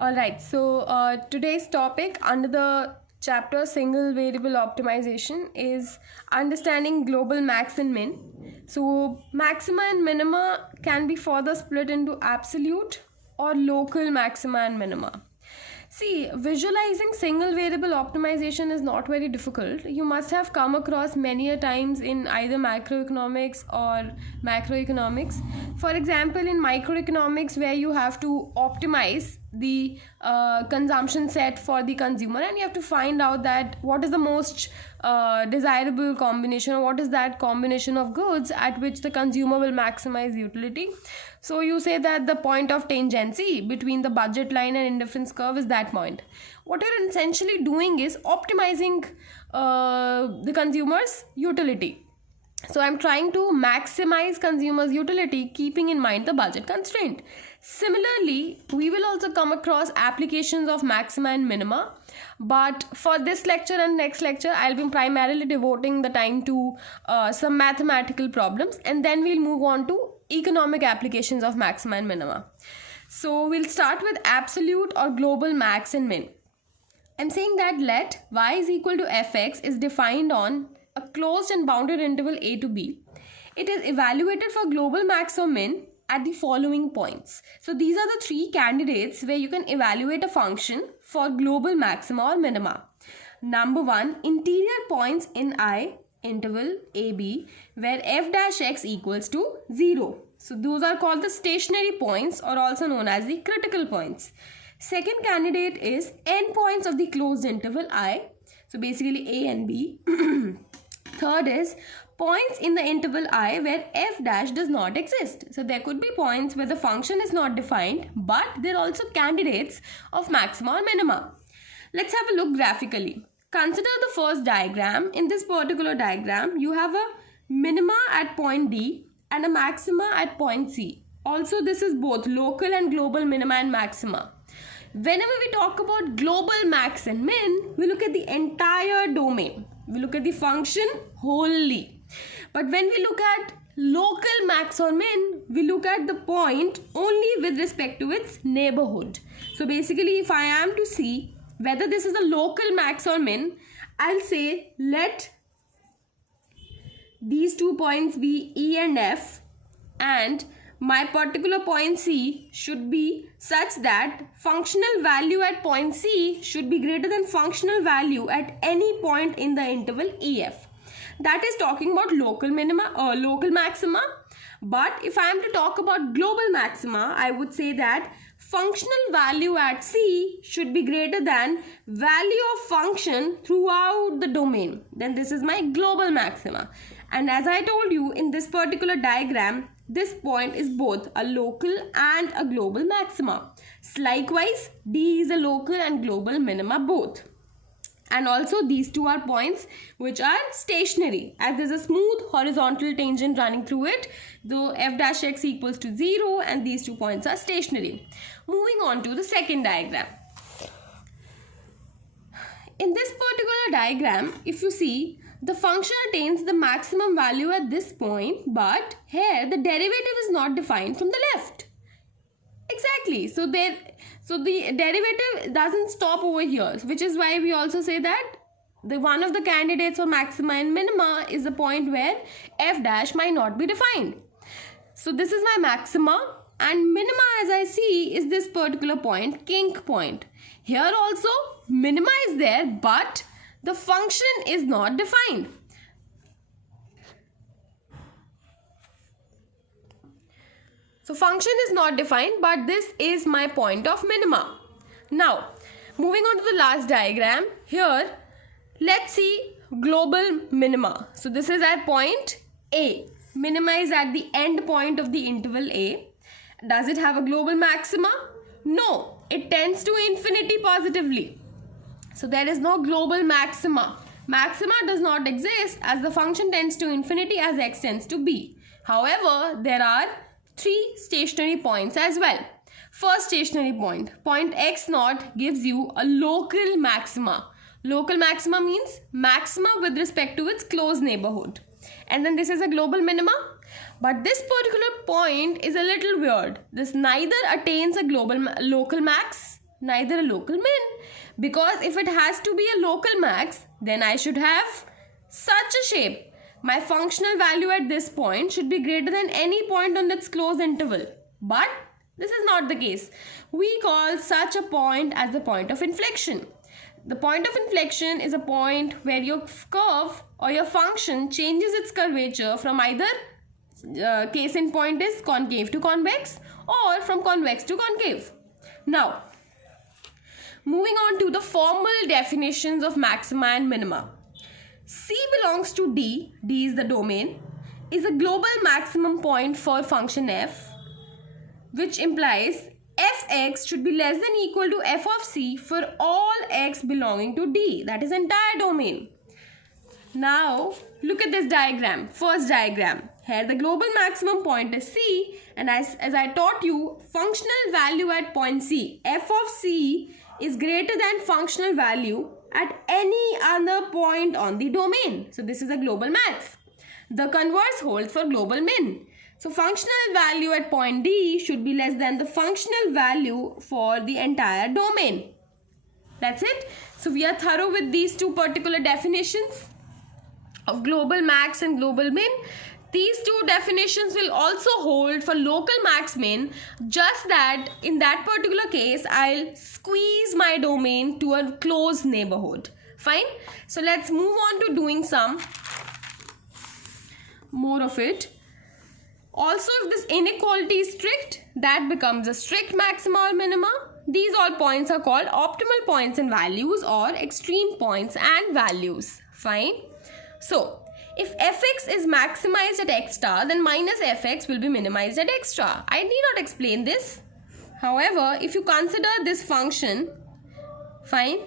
Alright, so today's topic under the chapter single variable optimization is understanding global max and min. So maxima and minima can be further split into absolute or local maxima and minima. See, visualizing single variable optimization is not very difficult. You must have come across many a times in either macroeconomics or macroeconomics. For example, in microeconomics, where you have to optimize the consumption set for the consumer, and you have to find out that what is the most desirable combination, or what is that combination of goods at which the consumer will maximize utility. So you say that the point of tangency between the budget line and indifference curve is that point. What you're essentially doing is optimizing the consumer's utility. So I'm trying to maximize consumers' utility, keeping in mind the budget constraint. Similarly, we will also come across applications of maxima and minima. But for this lecture and next lecture, I'll be primarily devoting the time to some mathematical problems, and then we'll move on to economic applications of maxima and minima. So we'll start with absolute or global max and min. I'm saying that let y is equal to fx is defined on a closed and bounded interval a to b. It is evaluated for global max or min at the following points. So these are the three candidates where you can evaluate a function for global maxima or minima. Number 1, interior points in I interval AB where f dash x equals to 0. So those are called the stationary points, or also known as the critical points. Second candidate is endpoints of the closed interval I. So basically A and B. Third is points in the interval I where f dash does not exist. So there could be points where the function is not defined, but they're also candidates of maxima or minima. Let's have a look graphically. Consider the first diagram. In this particular diagram, you have a minima at point D and a maxima at point C. Also, this is both local and global minima and maxima. Whenever we talk about global max and min, we look at the entire domain. We look at the function wholly. But when we look at local max or min, we look at the point only with respect to its neighborhood. So basically, if I am to see whether this is a local max or min, I'll say let these 2 points be E and F, and my particular point C should be such that functional value at point C should be greater than functional value at any point in the interval EF. That is talking about local minima or local maxima. But if I am to talk about global maxima, I would say that functional value at C should be greater than value of function throughout the domain. Then this is my global maxima. And as I told you, in this particular diagram, this point is both a local and a global maxima. Likewise, D is a local and global minima both. And also these two are points which are stationary, as there is a smooth horizontal tangent running through it, though f dash x equals to 0, and these 2 points are stationary. Moving on to the second diagram. In this particular diagram, if you see, the function attains the maximum value at this point, but here the derivative is not defined from the left. Exactly. So the derivative doesn't stop over here, which is why we also say that the one of the candidates for maxima and minima is the point where f dash might not be defined. So this is my maxima, and minima, as I see, is this particular point, kink point. Here also minima is there, but the function is not defined. So function is not defined, but this is my point of minima. Now, moving on to the last diagram. Here, let's see global minima. So this is at point A. Minima is at the end point of the interval A. Does it have a global maxima? No, it tends to infinity positively. So there is no global maxima. Maxima does not exist as the function tends to infinity as x tends to b. However, there are 3 stationary points as well. First stationary point, point x naught, gives you a local maxima. Local maxima means maxima with respect to its close neighborhood. And then this is a global minima. But this particular point is a little weird. This neither attains a local max neither a local min. Because if it has to be a local max, then I should have such a shape. My functional value at this point should be greater than any point on its closed interval. But this is not the case. We call such a point as the point of inflection. The point of inflection is a point where your curve or your function changes its curvature from either case in point is concave to convex or from convex to concave. Now, moving on to the formal definitions of maxima and minima. C belongs to D, D is the domain, is a global maximum point for function f, which implies fx should be less than equal to f of c for all x belonging to D, that is entire domain. Now, look at this diagram, first diagram. Here the global maximum point is C, and as I taught you, functional value at point C, f of c, is greater than functional value at any other point on the domain. So this is a global max. The converse holds for global min. So functional value at point D should be less than the functional value for the entire domain. That's it. So we are thorough with these two particular definitions of global max and global min. These two definitions will also hold for local max min, just that in that particular case I'll squeeze my domain to a closed neighborhood. Fine. So let's move on to doing some more of it. Also, if this inequality is strict, that becomes a strict maxima or minima. These all points are called optimal points and values or extreme points and values. Fine. So, if fx is maximized at x star, then minus fx will be minimized at x star. I need not explain this. However, if you consider this function, fine,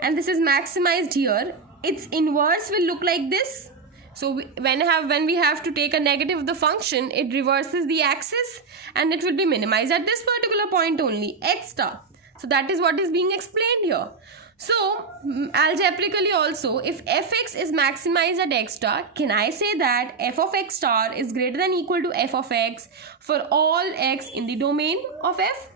and this is maximized here, its inverse will look like this. So when we have to take a negative of the function, it reverses the axis and it will be minimized at this particular point only, x star. So that is what is being explained here. So algebraically also, if fx is maximized at x star, can I say that f of x star is greater than equal to f of x for all x in the domain of f?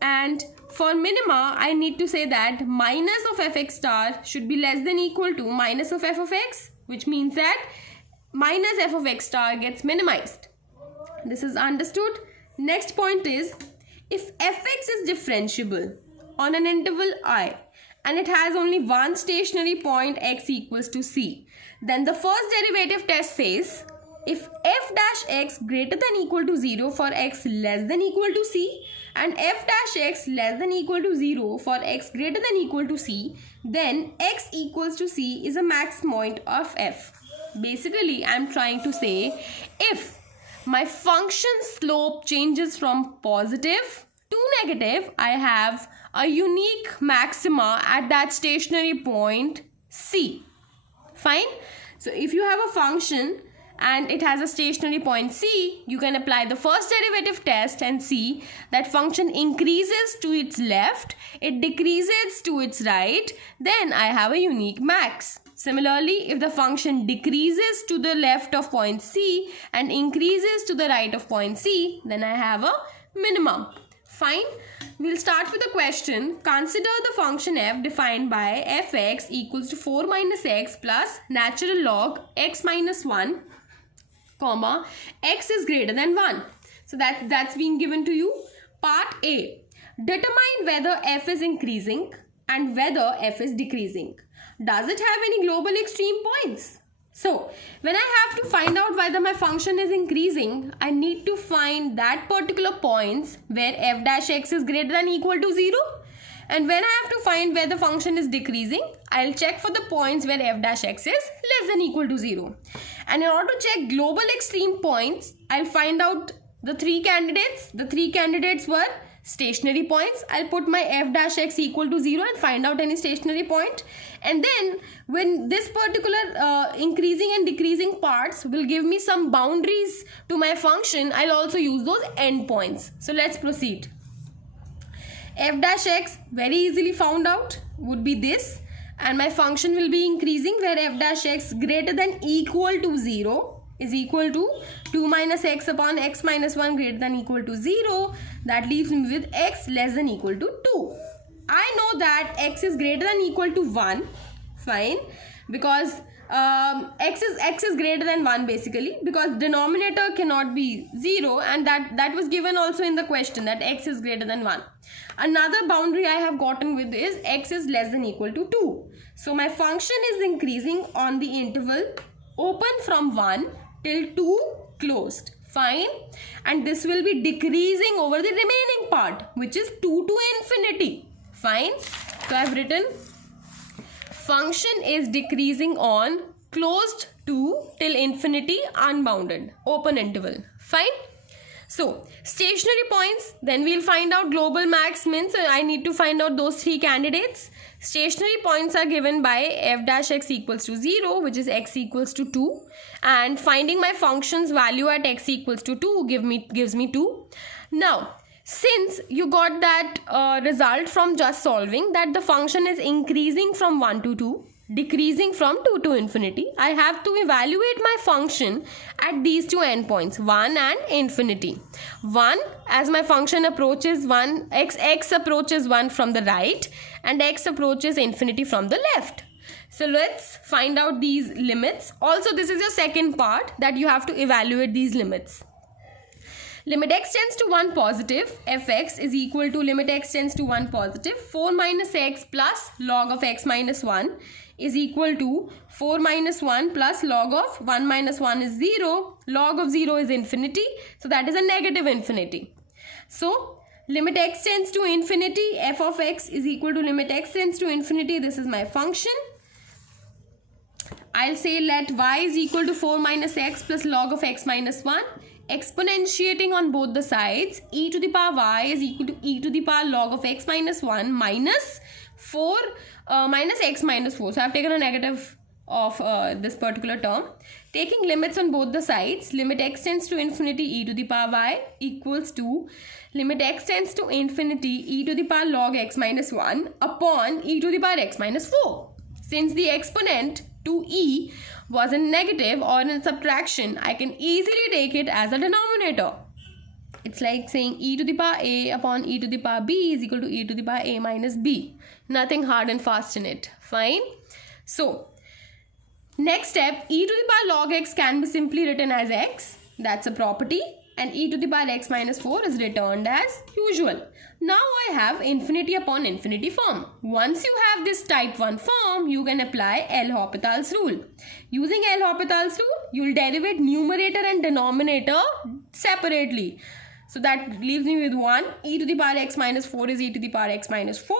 And for minima, I need to say that minus of fx star should be less than equal to minus of f of x, which means that minus f of x star gets minimized. This is understood. Next point is, if fx is differentiable on an interval I and it has only one stationary point x equals to c, then the first derivative test says if f dash x greater than equal to 0 for x less than equal to c and f dash x less than equal to 0 for x greater than equal to c, then x equals to c is a max point of f. Basically, I am trying to say, if my function slope changes from positive to negative, I have a unique maxima at that stationary point c. Fine. So if you have a function and it has a stationary point c, you can apply the first derivative test and see that function increases to its left, it decreases to its right, then I have a unique max. Similarly, if the function decreases to the left of point c and increases to the right of point c, then I have a minimum. Fine. We'll start with a question. Consider the function f defined by fx equals to 4 minus x plus natural log x minus 1, comma, x is greater than 1. So that's being given to you. Part A. Determine whether f is increasing and whether f is decreasing. Does it have any global extreme points? So, when I have to find out whether my function is increasing, I need to find that particular points where f dash x is greater than equal to 0. And when I have to find where the function is decreasing, I'll check for the points where f dash x is less than equal to 0. And in order to check global extreme points, I'll find out the three candidates. The three candidates were stationary points. I'll put my f dash x equal to 0 and find out any stationary point. And then when this particular increasing and decreasing parts will give me some boundaries to my function, I'll also use those endpoints. So let's proceed. F dash x, very easily found out, would be this. And my function will be increasing where f dash x greater than equal to 0 is equal to 2 minus x upon x minus 1 greater than equal to 0. That leaves me with x less than equal to 2. I know that x is greater than or equal to 1, fine, because x is greater than 1 basically, because denominator cannot be 0, and that was given also in the question, that x is greater than 1. Another boundary I have gotten with is x is less than or equal to 2. So my function is increasing on the interval open from 1 till 2 closed, fine, and this will be decreasing over the remaining part, which is 2 to infinity, fine. So I have written function is decreasing on closed 2 till infinity unbounded open interval, fine. So stationary points, then we'll find out global max min. So I need to find out those 3 candidates. Stationary points are given by f dash x equals to 0, which is x equals to 2, and finding my function's value at x equals to 2 gives me 2. Now since you got that result from just solving that the function is increasing from 1 to 2, decreasing from 2 to infinity, I have to evaluate my function at these 2 endpoints, 1 and infinity. 1, as my function approaches 1, x approaches 1 from the right, and x approaches infinity from the left. So let's find out these limits. Also, this is your second part, that you have to evaluate these limits. Limit x tends to 1 positive, fx is equal to limit x tends to 1 positive, 4 minus x plus log of x minus 1 is equal to 4 minus 1 plus log of 1 minus 1 is 0, log of 0 is infinity, so that is a negative infinity. So limit x tends to infinity, f of x is equal to limit x tends to infinity, this is my function. I'll say let y is equal to 4 minus x plus log of x minus 1. Exponentiating on both the sides, e to the power y is equal to e to the power log of x minus 1 minus 4 minus x minus 4. So I have taken a negative of this particular term. Taking limits on both the sides, limit x tends to infinity e to the power y equals to limit x tends to infinity e to the power log x minus 1 upon e to the power x minus 4. Since the exponent to e was in negative or in subtraction, I can easily take it as a denominator. It's like saying e to the power a upon e to the power b is equal to e to the power a minus b. Nothing hard and fast in it. Fine. So, next step, e to the power log x can be simply written as x. That's a property. And e to the power x minus 4 is returned as usual. Now I have infinity upon infinity form. Once you have this type 1 form, you can apply L'Hopital's rule. Using L'Hopital's rule, you will derivate numerator and denominator separately. So that leaves me with 1. E to the power x minus 4 is e to the power x minus 4.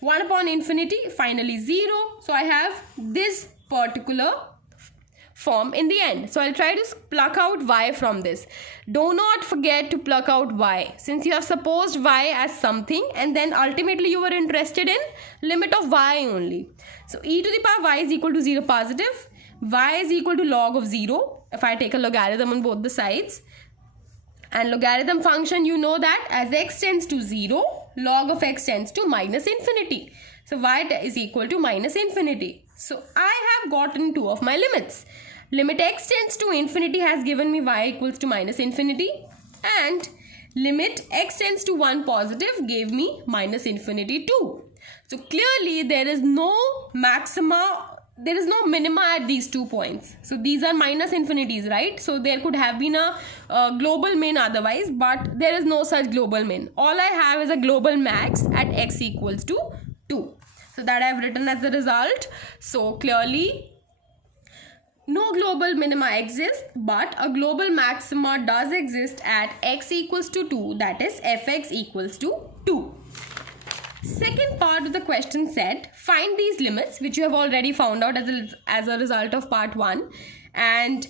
1 upon infinity, finally 0. So I have this particular form in the end. So I'll try to pluck out y from this. Do not forget to pluck out y. Since you have supposed y as something and then ultimately you were interested in limit of y only. So e to the power y is equal to 0 positive. Y is equal to log of 0 if I take a logarithm on both the sides. And logarithm function, you know that as x tends to 0, log of x tends to minus infinity. So y is equal to minus infinity. So I have gotten 2 of my limits. Limit x tends to infinity has given me y equals to minus infinity, and limit x tends to 1 positive gave me minus infinity 2. So clearly there is no maxima, there is no minima at these 2 points. So these are minus infinities, right? So there could have been a global min otherwise, but there is no such global min. All I have is a global max at x equals to 2. So that I have written as the result. So clearly no global minima exists, but a global maxima does exist at x equals to 2, that is fx equals to 2. Second part of the question said, find these limits, which you have already found out as a result of part 1, and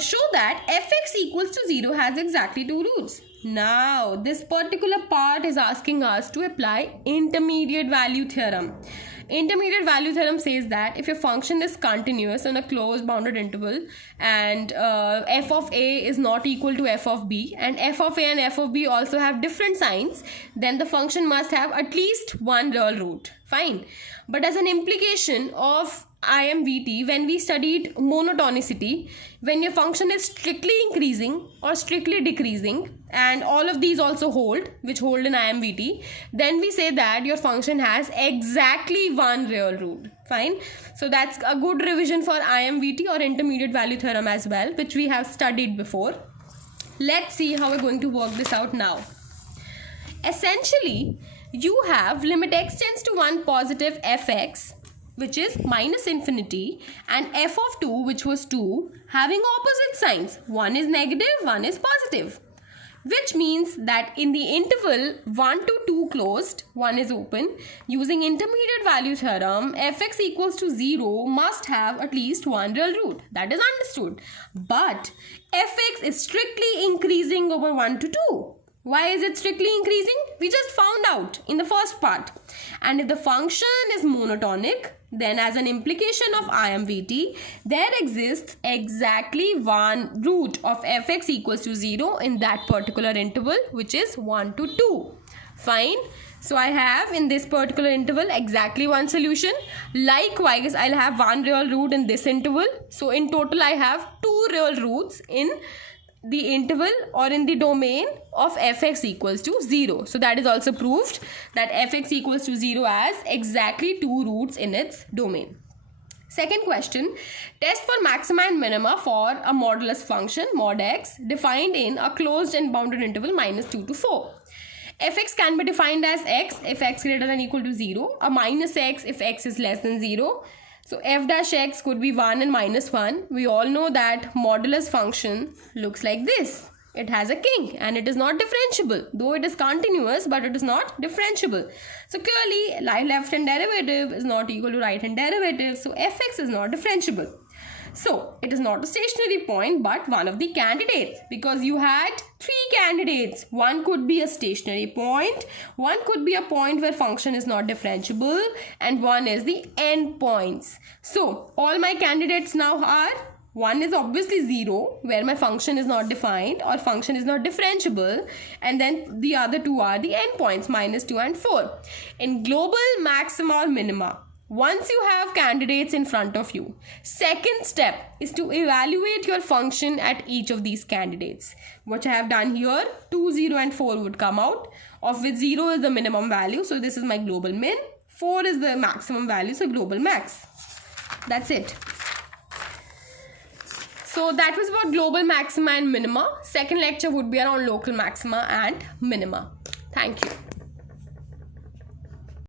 show that fx equals to 0 has exactly 2 roots. Now, this particular part is asking us to apply intermediate value theorem. Intermediate value theorem says that if your function is continuous on a closed bounded interval and f of a is not equal to f of b and f of a and f of b also have different signs, then the function must have at least one real root. Fine. But as an implication of IMVT when we studied monotonicity, when your function is strictly increasing or strictly decreasing, and all of these also hold, which hold in IMVT, then we say that your function has exactly one real root. Fine. So that's a good revision for IMVT or intermediate value theorem as well, which we have studied before. Let's see how we're going to work this out now. Essentially, you have limit x tends to 1 positive fx, which is minus infinity, and f of 2, which was 2, having opposite signs. One is negative, one is positive. Which means that in the interval 1 to 2 closed, 1 is open, using intermediate value theorem, fx equals to 0 must have at least one real root. That is understood. But fx is strictly increasing over 1 to 2. Why is it strictly increasing? We just found out in the first part. And if the function is monotonic, then as an implication of IMVT, there exists exactly one root of fx equals to 0 in that particular interval, which is 1 to 2. Fine. So I have in this particular interval exactly one solution. Likewise, I'll have one real root in this interval. So in total, I have two real roots in the interval or in the domain of fx equals to 0. So that is also proved that fx equals to 0 has exactly two roots in its domain. Second question, test for maxima and minima for a modulus function mod x defined in a closed and bounded interval minus 2 to 4. Fx can be defined as x if x greater than or equal to 0, a minus x if x is less than 0. So f dash x could be 1 and minus 1. We all know that modulus function looks like this. It has a king and it is not differentiable. Though it is continuous, but it is not differentiable. So clearly, left hand derivative is not equal to right hand derivative. So fx is not differentiable. So it is not a stationary point, but one of the candidates, because you had three candidates. One could be a stationary point, one could be a point where function is not differentiable, and one is the end points. So all my candidates now are, one is obviously 0, where my function is not defined or function is not differentiable, and then the other two are the endpoints, minus 2 and 4. In global maxima or minima, once you have candidates in front of you, second step is to evaluate your function at each of these candidates. Which I have done here, 2, 0 and 4 would come out, of which 0 is the minimum value, so this is my global min, 4 is the maximum value, so global max. That's it. So that was about global maxima and minima. Second lecture would be around local maxima and minima. Thank you.